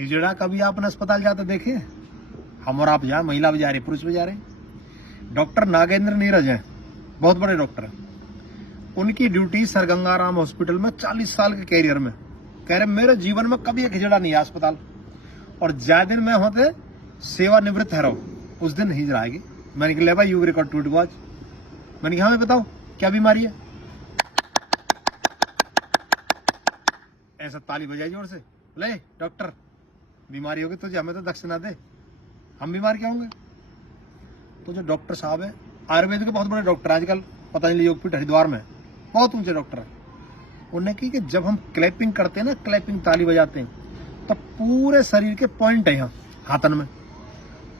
हिजड़ा कभी आपने अस्पताल जाते देखे? हम और आप जाए, महिला भी जा रही, पुरुष भी जा रहे। डॉक्टर नागेंद्र नीरज हैं, बहुत बड़े डॉक्टर हैं। उनकी ड्यूटी सर गंगाराम हॉस्पिटल में 40 साल के कैरियर में, कह रहे मेरे जीवन में कभी एक हिजड़ा नहीं है अस्पताल। और ज्यादा दिन में होते सेवानिवृत्त है रहो, उस दिन हिजड़ा आएगी। मैंने कहा ले भाई यू रिकॉर्ड टू वॉच। मैंने कहा हमें बताओ क्या बीमारी है। ऐसा ताली बजाई जोर से, ले डॉक्टर बीमारी होगी तुझे, हमें तो दक्षिणा दे, हम बीमार क्या होंगे। तो जो डॉक्टर साहब है आयुर्वेद के बहुत बड़े डॉक्टर, आजकल पतंजलि योगपीठ हरिद्वार में बहुत ऊंचे डॉक्टर है, उन्होंने की कि जब हम क्लैपिंग करते हैं ना, क्लैपिंग ताली बजाते हैं, तो पूरे शरीर के पॉइंट है यहाँ हाथन में,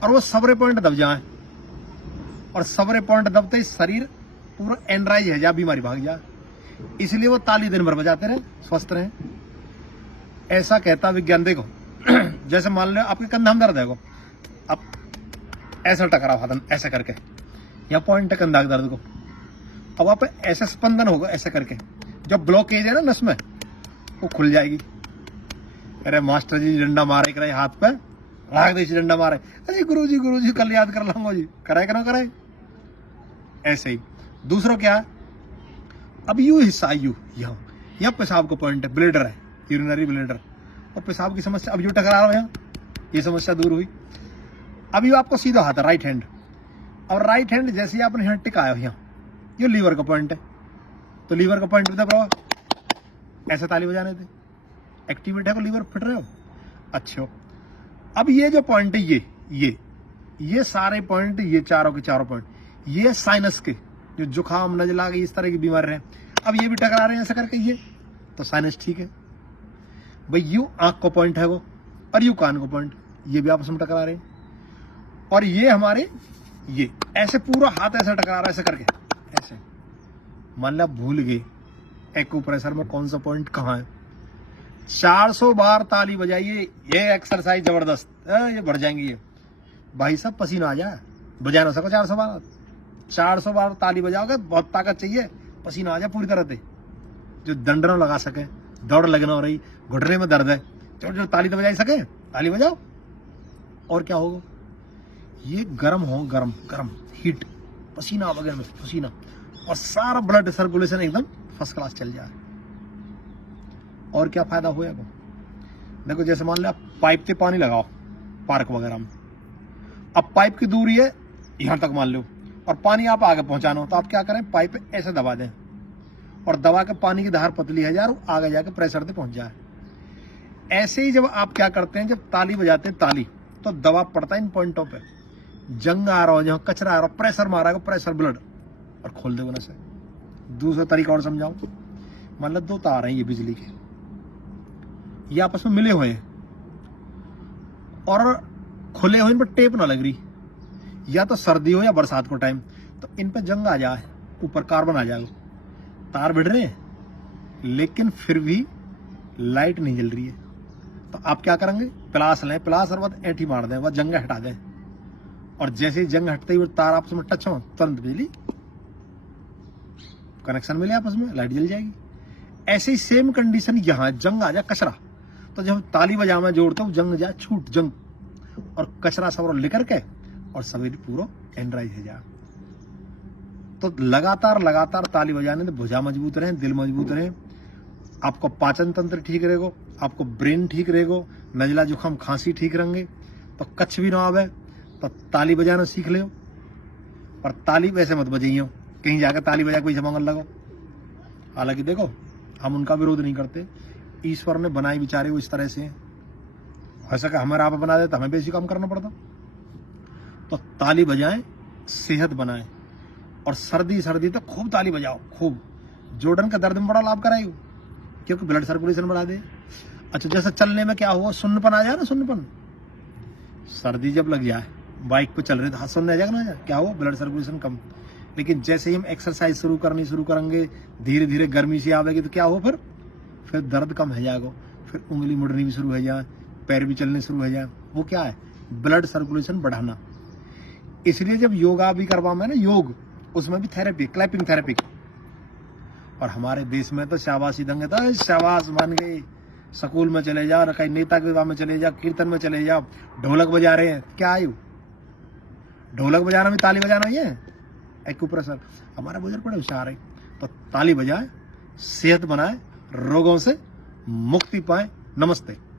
और वो सबरे पॉइंट दब जाए, और सबरे पॉइंट दबते ही शरीर पूरा एनराइज है जा, बीमारी भाग जाए। इसलिए वो ताली दिन भर बजाते रहे, स्वस्थ रहे। ऐसा कहता विज्ञान। देखो जैसे मान लो आपके कंधा में दर्द है, अब ऐसा टकराव हाथन ऐसा करके, यहाँ पॉइंट है कंधा के दर्द को, अब आप ऐसा स्पंदन होगा ऐसा करके, जब ब्लॉकेज है ना नस में वो खुल जाएगी। अरे मास्टर जी डंडा मारे करे हाथ पे, राग दे डंडा मारे, अरे गुरु जी कल याद कर लाऊंगा जी, कराए कि ना कराए। ऐसे ही दूसरों क्या है, अब यू हिस्सा यू यहाँ पेशाब का पॉइंट है, ब्लेडर है, यूरिनरी ब्लेडर, और पेशाब की समस्या, अब यू टकरा रहा है यहाँ, ये समस्या दूर हुई। अब यू आपको सीधा हाथ है राइट हैंड, और राइट हैंड जैसे ही आपने यहाँ टिकाया यहाँ, ये लीवर का पॉइंट है, तो लीवर का पॉइंट दब रहा, ऐसे ताली बजाने थे, एक्टिवेट है को लीवर फिट रहे हो। अच्छा अब ये जो पॉइंट है ये सारे पॉइंट, ये चारों के चारों पॉइंट, ये साइनस के जो जुकाम नजला गई इस तरह की बीमारी रहे, अब ये भी टकरा रहे हैं ऐसा करके, ये तो साइनस ठीक है भाई। यू आंख को पॉइंट है वो, और यू कान को पॉइंट, ये भी आपस में टकरा रहे हैं। और ये हमारे ये ऐसे पूरा हाथ ऐसा टकरा रहा है ऐसे करके, ऐसे मान लो भूल गए एक्यूप्रेशर में कौन सा पॉइंट कहाँ है। 400 बार ताली बजाइए, ये एक्सरसाइज जबरदस्त, ये बढ़ जाएंगी ये भाई साहब, पसीना आ जाए, बजा ना सको 400 बार, 400 बार ताली बजाओगे, बहुत ताकत चाहिए, पसीना आ जाए पूरी तरह से, जो दंडनों लगा सके, दौड़ लगना हो रही, घुटने में दर्द है, जो ताली तो बजा सके, ताली बजाओ। और क्या होगा, ये गर्म हो, गर्म हीट, पसीना वगैरह में पसीना, और सारा ब्लड सर्कुलेशन एकदम फर्स्ट क्लास चल जाए। और क्या फायदा होएगा, देखो जैसे मान लो आप पाइप से पानी लगाओ पार्क वगैरह में, अब पाइप की दूरी है यहां तक मान लो, और पानी आप आगे पहुंचाना हो, तो आप क्या करें, पाइप ऐसे दबा दें, और दबा के पानी की धार पतली है यार, आगे जाके प्रेशर से पहुंच जाए। ऐसे ही जब आप क्या करते हैं, जब ताली बजाते हैं ताली, तो दबाव पड़ता है इन पॉइंटों पे, जंग आ रहा हो, जहाँ कचरा आ रहा हो, प्रेशर मारा, प्रेशर ब्लड, और खोल दे से। दूसरा तरीका और समझाओ, मान लो 2 तार हैं ये बिजली के, ये आपस में मिले हुए हैं, और खुले हुए, इन पर टेप ना लग रही, या तो सर्दी हो या बरसात को टाइम, तो इन पर जंग आ जाए, ऊपर कार्बन आ जाएगा, तार भिड़ रहे हैं लेकिन फिर भी लाइट नहीं जल रही है, तो आप क्या करेंगे, प्लास लें, प्लास और बाद ऐंठी मार दें, वह जंग हटा दें, और जैसे ही जंग हटते ही वो तार आपस में टच हो, तुरंत बिजली कनेक्शन मिले, आपस में लाइट जल जाएगी। ऐसे ही सेम कंडीशन यहाँ, जंग आ जाए, कचरा, तो जब ताली बजा में जोड़ते हो, जंग जाए छूट, जंग और कचरा सब लेकर के, और शरीर पूरा एनराइज है जा। तो लगातार ताली बजाने से भुजा मजबूत रहे, दिल मजबूत रहे, आपको पाचन तंत्र ठीक रहेगा, आपको ब्रेन ठीक रहेगा, नजला जुकाम खांसी ठीक रहेंगे, तो कच्छ भी ना आवे, तो ताली बजाना सीख ले। और ताली वैसे मत बजाइयो, कहीं जाकर ताली बजा कोई जमांगल लगो। हालांकि देखो हम उनका विरोध नहीं करते, ईश्वर ने बनाए बेचारे वो इस तरह से हैं, हो सके हमारा आप बना दे तो हमें बेसी काम करना पड़ता। तो ताली बजाएं, सेहत बनाएं, और सर्दी तो खूब ताली बजाओ, खूब। जोड़न का दर्द में बड़ा लाभ कराएगी, क्योंकि ब्लड सर्कुलेशन बढ़ा दे। अच्छा जैसे चलने में क्या हुआ, सुन्नपन आ जाए ना, सुन्नपन, सर्दी जब लग जाए, बाइक पे चल रहे तो हाथ सुनने आ जाएगा ना, क्या हुआ, ब्लड सर्कुलेशन कम। लेकिन जैसे ही हम एक्सरसाइज शुरू करेंगे, धीरे धीरे गर्मी सी आवेगी, तो क्या हो, फिर दर्द कम हो जाएगा, फिर उंगली मुड़नी भी शुरू हो जाए, पैर भी चलने शुरू हो जाए। वो क्या है, ब्लड सर्कुलेशन बढ़ाना। इसलिए जब योगा भी करवा में ना, योग, उसमें भी थेरेपी, क्लैपिंग थेरेपी। और हमारे देश में तो शाबाशी देंगे, तो शाबाश मान गए, स्कूल में चले जाओ, न कहीं नेता के विवाह में चले जाओ, कीर्तन में चले जाओ, ढोलक बजा रहे हैं, क्या आयु? ढोलक बजाना भी ताली बजाना ही है। एक्यूप्रेशर, हमारा बुजुर्ग बड़े होशियार है, तो ताली बजाए, सेहत बनाए, रोगों से मुक्ति पाए। नमस्ते।